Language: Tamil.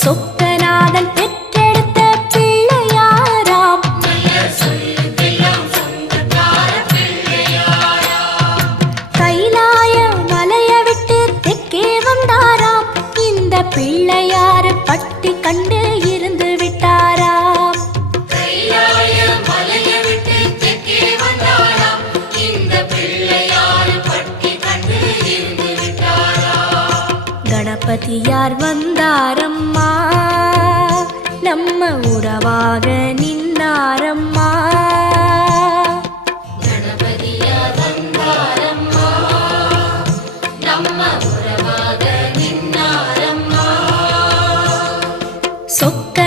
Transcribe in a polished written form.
சொக்கநாதன் பெற்றெடுத்த பிள்ளையாராம். கைலாய மலைய விட்டு தெற்கே வந்தாராம். இந்த பிள்ளையாரு பட்டி கண்டு இருந்து விட்டாராம். கணபதியார் வந்தாரம்மா, நம்ம உறவாக நின்னாரம்மா. கணபதியார் வந்தாரம்மா, நம்ம உறவாக நின்னாரம்மா. சொக்க